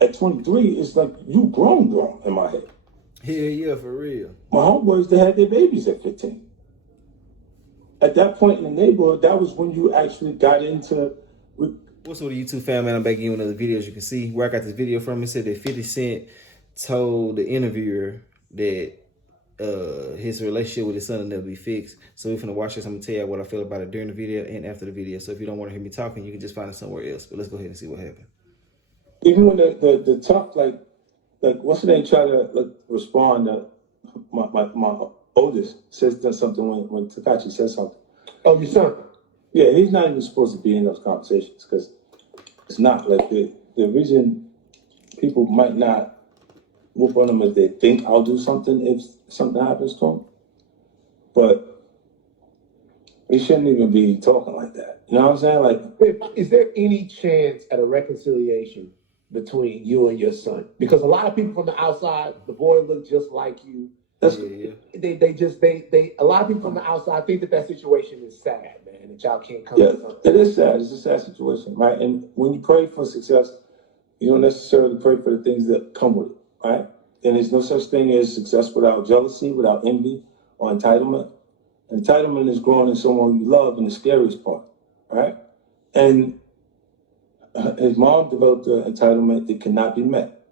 at 23, it's like you grown in my head. Yeah, for real. My homeboys, they had their babies at 15. At that point in the neighborhood, that was when you actually got into. What's up, YouTube fam, man? I'm back in with another video. As you can see, where I got this video from, it said that 50 Cent told the interviewer that his relationship with his son will never be fixed. So we're finna watch this. I'm gonna tell you what I feel about it during the video and after the video. So if you don't want to hear me talking, you can just find it somewhere else. But let's go ahead and see what happened. Even when the talk, like what's the name, try to respond, my oldest says something when Takashi says something. Oh, your son? Yeah, he's not even supposed to be in those conversations because it's not like the reason people might not whoop on them is they think I'll do something if something happens to him. But he shouldn't even be talking like that. You know what I'm saying? Like, is there any chance at a reconciliation between you and your son? Because a lot of people from the outside, the boy looks just like you. A lot of people from the outside think that situation is sad, man, that y'all can't come to something. It is sad. It's a sad situation, right? And when you pray for success, you don't necessarily pray for the things that come with it, right? And there's no such thing as success without jealousy, without envy, or entitlement. Entitlement is growing in someone you love, and the scariest part, right? And his mom developed an entitlement that cannot be met.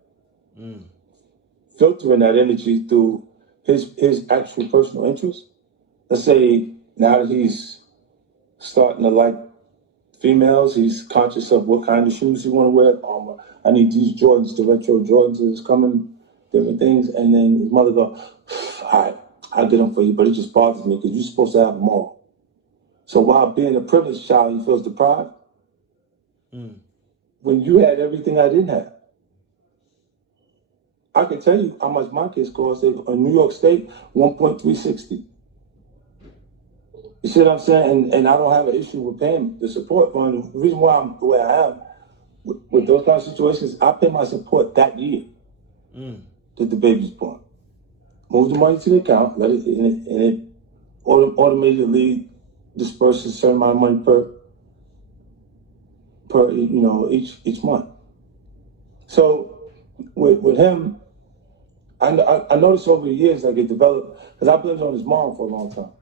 Filtering that energy through his actual personal interests. Let's say now that he's starting to like females, he's conscious of what kind of shoes he want to wear. I need these Jordans, the retro Jordans is coming, different things. And then his mother go, all right, I'll get them for you, but it just bothers me because you're supposed to have them all. So while being a privileged child, he feels deprived. When you had everything I didn't have. I can tell you how much my kids cost. In New York State, 1.360. You see what I'm saying? And I don't have an issue with paying the support fund. The reason why I'm the way I am with those kind of situations, I pay my support that year that the baby's born. Move the money to the account, let it, and it automatically disperses a certain amount of money per each month. So with him, I noticed over the years like it developed because I blamed on his mom for a long time.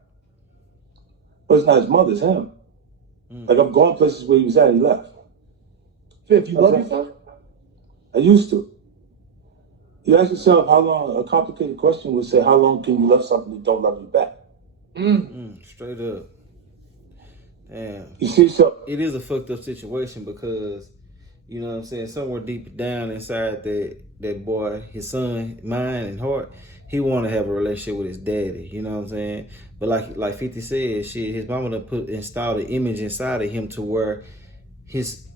But it's not his mother, it's him. Like I've gone places where he was at, he left. Fifth, you love your son? I used to. You ask yourself how long, a complicated question would say, how long can you love something that don't love you back? Straight up. Damn. You see, so it is a fucked up situation because, you know what I'm saying, somewhere deep down inside that boy, his son, mind and heart, he want to have a relationship with his daddy, you know what I'm saying? But like 50 said, shit, his mama done installed an image inside of him to where his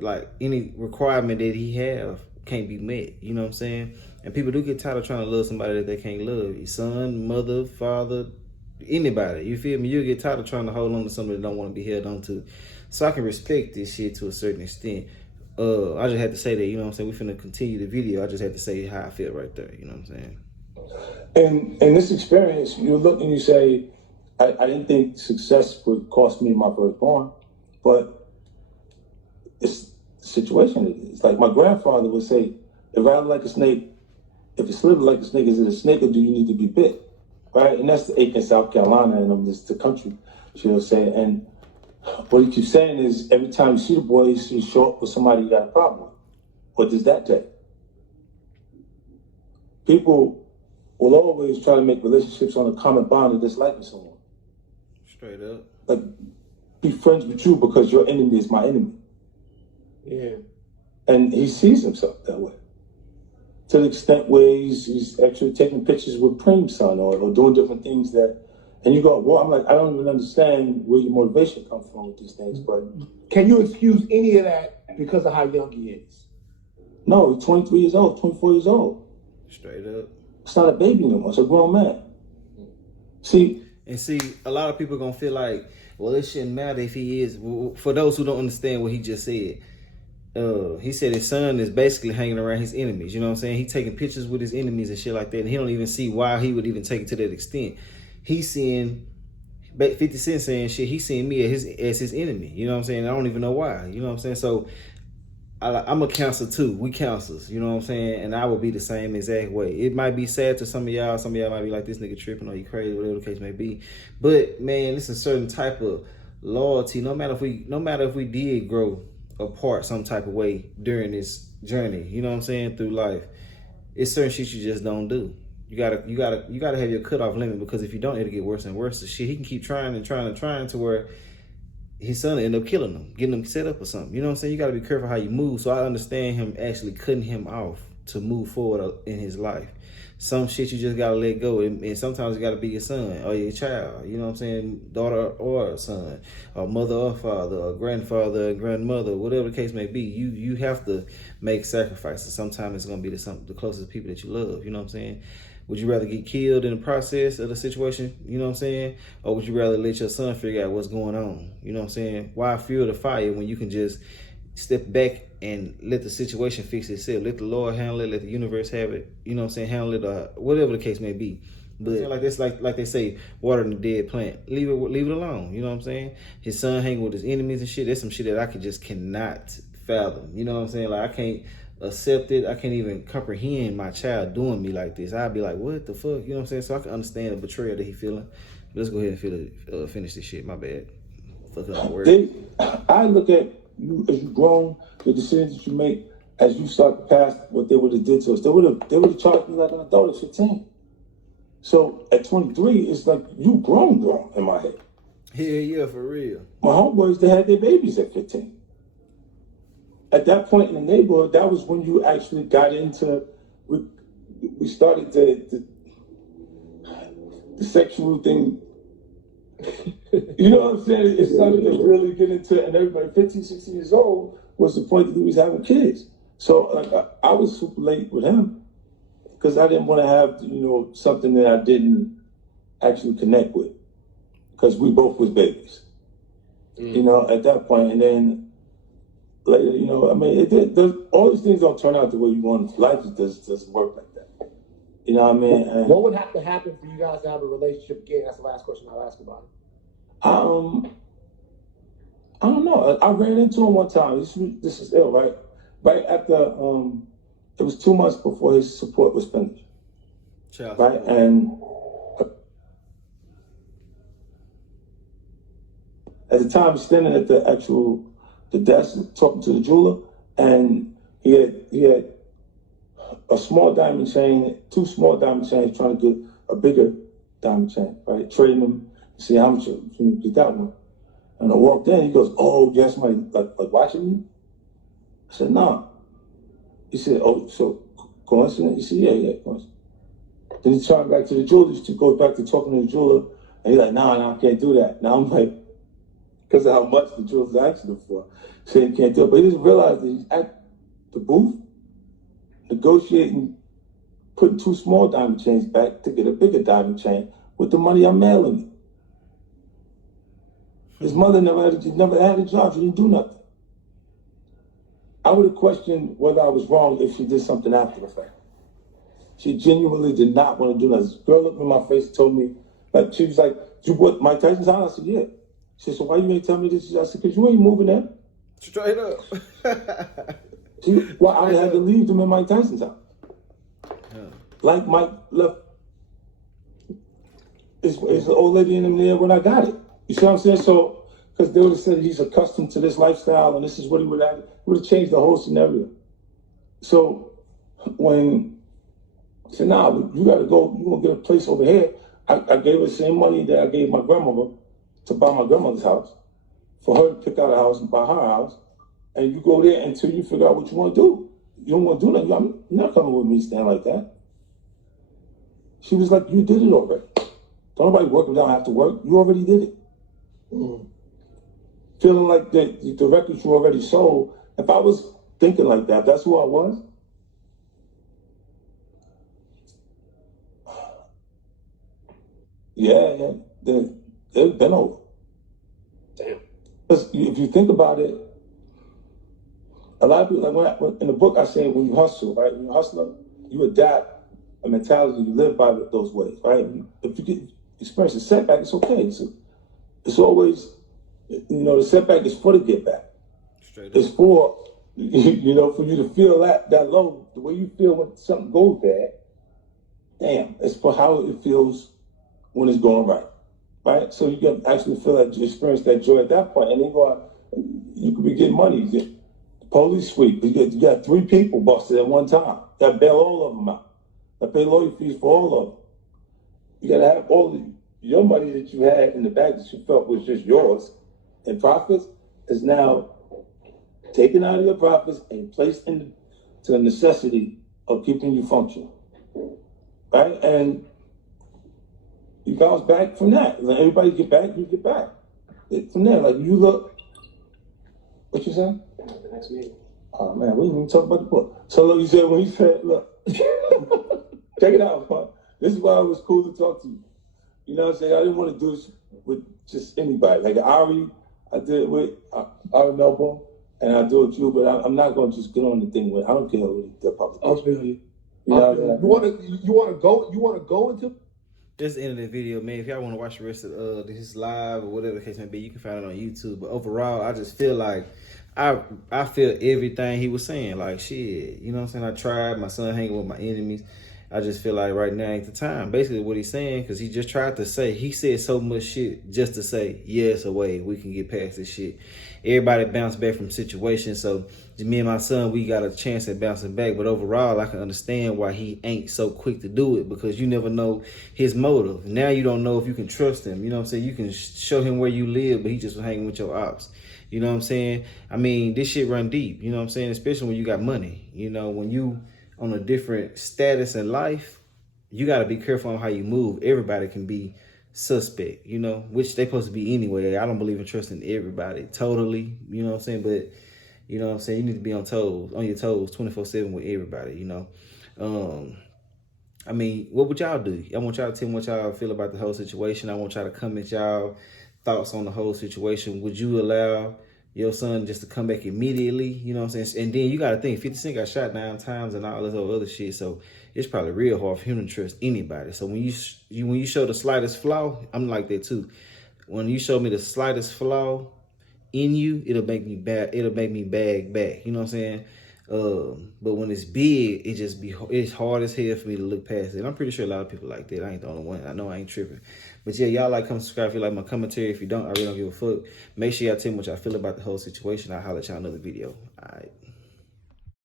like any requirement that he have can't be met, you know what I'm saying? And people do get tired of trying to love somebody that they can't love. Your son, mother, father, anybody, you feel me? You get tired of trying to hold on to somebody that don't want to be held on to. So I can respect this shit to a certain extent. I just had to say that, you know what I'm saying? We finna continue the video. I just had to say how I feel right there, you know what I'm saying? And in this experience, you look and you say, I didn't think success would cost me my firstborn, but it's the situation. It's like my grandfather would say, if I like a snake, if you slither like a snake, is it a snake or do you need to be bit? Right? And that's the Aiken, South Carolina, and I'm just the country, you know what I'm saying? And what he keeps saying is every time you see the boy, you show up with somebody you got a problem with. What does that take? People will always try to make relationships on a common bond of disliking someone. Straight up. Like, be friends with you because your enemy is my enemy. Yeah. And he sees himself that way. To the extent where he's actually taking pictures with Preem's son or doing different things that, and you go, well, I'm like, I don't even understand where your motivation comes from with these things, but. Can you excuse any of that because of how young he is? No, he's 23 years old, 24 years old. Straight up. It's not a baby anymore, it's a grown man. See, a lot of people gonna feel like, well, it shouldn't matter if he is. For those who don't understand what he just said, he said his son is basically hanging around his enemies. You know what I'm saying? He taking pictures with his enemies and shit like that, and he don't even see why he would even take it to that extent. He's seeing 50 Cent saying shit. He's seeing me as his enemy. You know what I'm saying? I don't even know why. You know what I'm saying? So I'm a counselor too. We counselors, you know what I'm saying? And I will be the same exact way. It might be sad to some of y'all. Some of y'all might be like, this nigga tripping or he crazy, whatever the case may be. But man, it's a certain type of loyalty. No matter if we did grow apart some type of way during this journey, you know what I'm saying, through life, it's certain shit you just don't do. You gotta have your cutoff limit, because if you don't, it'll get worse and worse. The shit, he can keep trying to where his son end up killing him, getting him set up or something. You know what I'm saying? You got to be careful how you move. So I understand him actually cutting him off to move forward in his life. Some shit you just got to let go. And sometimes it got to be your son or your child. You know what I'm saying? Daughter or son, or mother or father, or grandfather or grandmother, whatever the case may be. You have to make sacrifices. Sometimes it's going to be the closest people that you love. You know what I'm saying? Would you rather get killed in the process of the situation, you know what I'm saying? Or would you rather let your son figure out what's going on? You know what I'm saying? Why fuel the fire when you can just step back and let the situation fix itself? Let the Lord handle it, let the universe have it, you know what I'm saying? Handle it, whatever the case may be. But like this, like they say, watering the dead plant. Leave it alone, you know what I'm saying? His son hanging with his enemies and shit, that's some shit that I cannot fathom. You know what I'm saying? Like, I can't accept it. I can't even comprehend my child doing me like this. I'd be like, what the fuck? You know what I'm saying? So I can understand the betrayal that he feeling. But let's go ahead and finish this shit. My bad. Fuck up my word. I look at you as you grown, the decisions that you make as you start to pass what they would have did to us. They would have charged me like an adult at 15. So at 23, it's like you grown in my head. Yeah, for real. My homeboys, they had their babies at 15. At that point in the neighborhood, that was when you actually got into, we started the sexual thing. You know what I'm saying? It started to really get into, and everybody 15, 16 years old was the point that he was having kids. So like, I was super late with him because I didn't want to have, something that I didn't actually connect with, because we both was babies, at that point. And then later, all these things don't turn out the way you want. Life doesn't work like that. You know what I mean? And what would have to happen for you guys to have a relationship again? That's the last question I'll ask about it. I don't know. I ran into him one time. This is ill, right? Right after, it was 2 months before his support was finished. Right? And at the time, standing at the desk talking to the jeweler, and he had a small diamond chain, 2 small diamond chains, trying to get a bigger diamond chain, right? Trading them, see how much you get that one. And I walked in, he goes, "Oh, you got somebody like watching me?" I said, "No." He said, "Oh, so coincidence?" He said, "Yeah, coincidence." Then he turned back to the jeweler, he goes back to talking to the jeweler, and he's like, "No, I can't do that." Now I'm like, because of how much the jeweler's asking him for, saying he can't do it. But he doesn't realize that he's at the booth negotiating, putting 2 small diamond chains back to get a bigger diamond chain with the money I'm mailing him. His mother never had a job. She didn't do nothing. I would have questioned whether I was wrong if she did something after the fact. She genuinely did not want to do nothing. This girl looked in my face and told me, like, she was like, "You what, Mike Tyson's house?" I said, "Yeah." She said, "So why you ain't tell me this?" I said, "Because you ain't moving in." Straight up. Well, I had to leave them in Mike Tyson's house. Yeah. Like Mike left. It's the old lady in there when I got it. You see what I'm saying? So, because they would have said he's accustomed to this lifestyle and this is what he would have, it would have changed the whole scenario. So, when I said, "Nah, you got to go, you're going to get a place over here," I gave her the same money that I gave my grandmother to buy my grandmother's house, for her to pick out a house and buy her house. And you go there until you figure out what you want to do. You don't want to do nothing. You're not coming with me stand like that. She was like, "You did it already. Don't nobody work without have to work. You already did it." Mm-hmm. Feeling like the records you already sold. If I was thinking like that, that's who I was. Yeah, they've been over. Damn. Because if you think about it, a lot of people, like in the book I say, when you hustle, right? When you're hustling, you adapt a mentality, you live by those ways, right? If you get experience a setback, it's okay. It's always, the setback is for the get back. Straight up. It's for You know, for you to feel that low, the way you feel when something goes bad, damn, it's for how it feels when it's going right. Right? So you can actually feel that, experience that joy at that point. And then you could be getting money. The police sweep. You got 3 people busted at one time. You got to bail all of them out. You got to pay lawyer fees for all of them. You got to have all of your money that you had in the bank that you felt was just yours and profits is now taken out of your profits and placed into the necessity of keeping you functional. Right? And you bounce back from that. When everybody get back, you get back. From there, like you look, what you saying? The next meeting. Oh man, we didn't even talk about the book. So look, you said when you said, look, check it out, man. This is why it was cool to talk to you. You know what I'm saying? I didn't want to do this with just anybody. Like Ari, I did it with Ari Melbourne, and I do it with you, but I'm not going to just get on the thing with, I don't care what the public. I'll feel you. You know You want to go into? That's the end of the video, man. If y'all want to watch the rest of this live or whatever the case may be, you can find it on YouTube. But overall, I just feel like I feel everything he was saying. Like, shit, you know what I'm saying? I tried. My son hanging with my enemies. I just feel like right now ain't the time. Basically what he's saying, because he just tried to say, he said so much shit just to say, yes, away, we can get past this shit. Everybody bounced back from situations. So me and my son, we got a chance at bouncing back. But overall, I can understand why he ain't so quick to do it, because you never know his motive. Now you don't know if you can trust him. You know what I'm saying? You can show him where you live, but he just was hanging with your ops. You know what I'm saying? I mean, this shit run deep. You know what I'm saying? Especially when you got money. You know, when you on a different status in life, you got to be careful on how you move. Everybody can be suspect, you know, which they supposed to be anyway. I don't believe in trusting everybody totally, you know what I'm saying? But, you know what I'm saying? You need to be on your toes 24/7 with everybody, you know? I mean, what would y'all do? I want y'all to tell me what y'all feel about the whole situation. I want y'all to comment y'all thoughts on the whole situation. Would you allow your son just to come back immediately? You know what I'm saying? And then you got to think, 50 Cent got shot 9 times and all this other shit. So it's probably real hard for him to trust anybody. So when you show the slightest flaw, I'm like that too. When you show me the slightest flaw in you, it'll make me bag back. You know what I'm saying? But when it's big, it's hard as hell for me to look past it. And I'm pretty sure a lot of people like that. I ain't the only one. I know I ain't tripping. But yeah, y'all like, comment, subscribe if you like my commentary. If you don't, I really don't give a fuck. Make sure y'all tell me what y'all feel about the whole situation. I'll holler at y'all another video. All right.